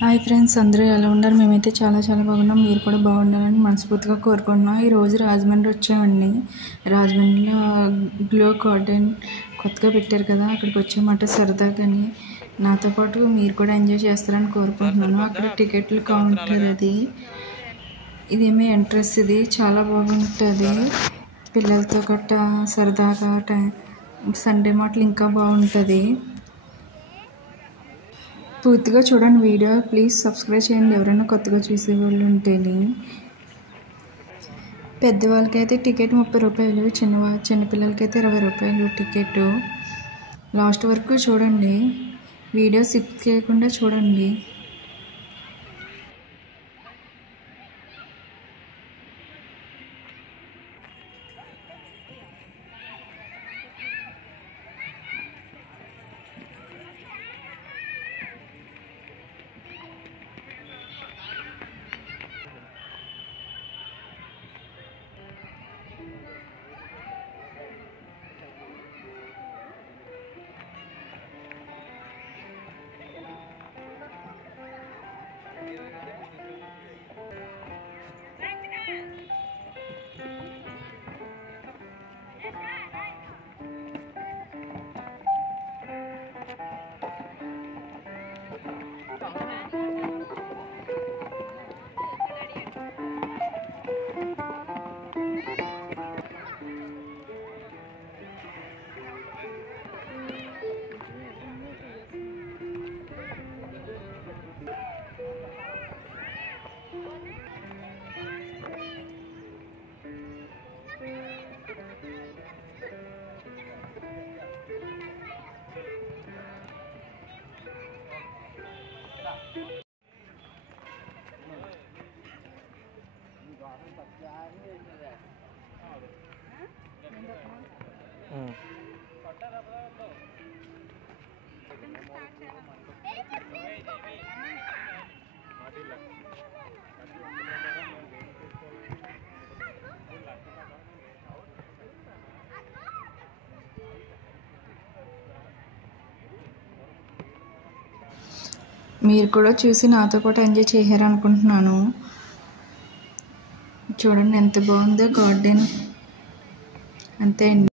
Hi friends, అందరూ ఎలా ఉన్నారు? మేమైతే చాలా బాగున్నాం. మీరు కూడా బాగుండాలని మనస్ఫూర్తిగా కోరుకుంటున్నాం. ఈరోజు రాజమండ్రి వచ్చామండి. రాజమండ్రిలో గ్లో గార్డెన్ కొత్తగా పెట్టారు కదా, అక్కడికి వచ్చామంట సరదాగాని. నాతో పాటు మీరు కూడా ఎంజాయ్ చేస్తారని కోరుకుంటున్నాను. అక్కడ టికెట్లు కౌంటర్ అది. ఇదేమో ఎంట్రెన్స్. ఇది చాలా బాగుంటుంది పిల్లలతో గట్టా సరదాగా. సండే మాటలు ఇంకా బాగుంటుంది. పూర్తిగా చూడండి వీడియో. ప్లీజ్ సబ్స్క్రైబ్ చేయండి ఎవరైనా కొత్తగా చూసేవాళ్ళు ఉంటేనే. పెద్దవాళ్ళకైతే టికెట్ 30 రూపాయలు, చిన్నపిల్లలకైతే 20 రూపాయలు టికెట్. లాస్ట్ వరకు చూడండి, వీడియో స్కిప్ చేయకుండా చూడండి. మీరు కూడా చూసి నాతో పాటు ఎంజాయ్ చేయాలనుకుంటున్నాను. చూడండి ఎంత బాగుందో గార్డెన్. అంతే అండి.